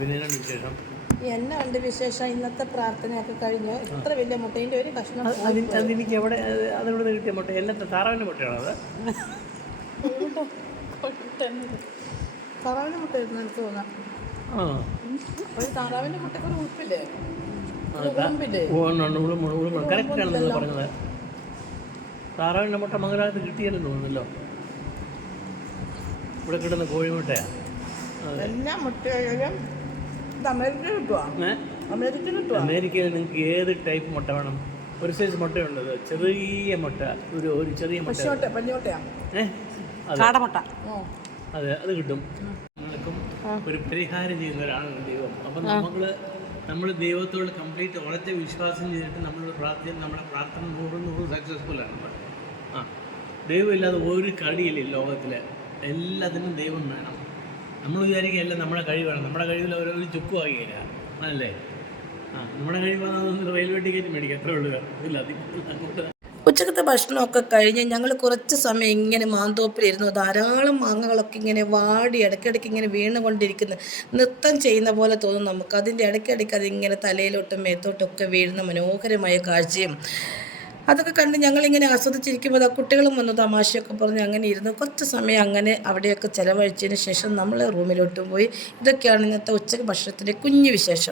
പിന്നെ വിശേഷം എന്നെ ഉണ്ട് വിശേഷം. ഇന്നത്തെ പ്രാർത്ഥനയൊക്കെ കഴിഞ്ഞു. ഇത്ര വലിയ മുട്ടേൻ്റെ ഒരു കഷ്ണം അതെനിക്ക് എവിടെ അതിവിടെ നിന്ന് കിട്ടിയ മുട്ട എന്നത്തെ താറാവിൻ്റെ മുട്ടയാണോ അത്? താറാവിൻ്റെ മുട്ട ഇരുന്ന് എനിക്ക് തോന്നാം. ഒരു താറാവിൻ്റെ മുട്ടയ്ക്ക് ഒരു ഉൾപ്പില്ലേ? കറക്റ്റാണെന്ന് പറഞ്ഞത്. താറാവിൻ്റെ മുട്ട മംഗലാപുരത്ത് കിട്ടിയെന്ന് തോന്നുന്നല്ലോ. ഇവിടെ കിട്ടുന്ന കോഴിമുട്ടയാണ് എല്ലാ മുട്ടയായാലും. ഇത് അമേരിക്കയിൽ കിട്ടുക. അമേരിക്കയിൽ നിങ്ങൾക്ക് ഏത് ടൈപ്പ് മുട്ട വേണം? ഒരു സൈസ് മുട്ടയുള്ളത്, ചെറിയ മുട്ട, ഒരു ചെറിയ മുട്ട, കാടമുട്ട. അതെ, അത് കിട്ടും. നിങ്ങൾക്കും ഒരു പരിഹാരം ചെയ്യുന്ന ഒരാളാണ് ദൈവം. അപ്പം നമ്മൾ ദൈവത്തോട് കംപ്ലീറ്റ് ഉറച്ച വിശ്വാസം ചെയ്തിട്ട് നമ്മുടെ പ്രാർത്ഥന 100% സക്സസ്ഫുള്ളാണ്. ദൈവമില്ലാതെ ഒരു കളിയില്ല ലോകത്തിൽ. എല്ലാത്തിനും ദൈവം വേണം. നമ്മൾ വിചാരിക്കുകയല്ല നമ്മുടെ കഴിവ് വേണം. നമ്മുടെ കഴിവിൽ ഒരു ചുക്കും ആകിയില്ല അല്ലേ? നമ്മുടെ കഴിവ് റെയിൽവേ ടിക്കറ്റ് മേടിക്കുക, അത്രേ ഉള്ളൂ. ഇല്ല അങ്ങോട്ട്. ഉച്ചക്കത്തെ ഭക്ഷണമൊക്കെ കഴിഞ്ഞ് ഞങ്ങൾ കുറച്ച് സമയം ഇങ്ങനെ മാന്തോപ്പിലിരുന്നു. ധാരാളം മാങ്ങകളൊക്കെ ഇങ്ങനെ വാടി ഇടയ്ക്കിടയ്ക്ക് ഇങ്ങനെ വീണുകൊണ്ടിരിക്കുന്നു. നൃത്തം ചെയ്യുന്ന പോലെ തോന്നും നമുക്ക്. അതിൻ്റെ ഇടയ്ക്കിടയ്ക്ക് അതിങ്ങനെ തലയിലോട്ടും മേത്തോട്ടൊക്കെ വീഴുന്ന മനോഹരമായ കാഴ്ചയും അതൊക്കെ കണ്ട് ഞങ്ങളിങ്ങനെ ആസ്വദിച്ചിരിക്കുമ്പോൾ കുട്ടികളും വന്നു തമാശയൊക്കെ പറഞ്ഞ് അങ്ങനെ ഇരുന്നു. കുറച്ച് സമയം അങ്ങനെ അവിടെയൊക്കെ ചിലവഴിച്ചതിന് ശേഷം നമ്മൾ റൂമിലോട്ടും പോയി. ഇതൊക്കെയാണ് ഇന്നത്തെ ഉച്ചക്ക് ഭക്ഷണത്തിൻ്റെ കുഞ്ഞു വിശേഷം.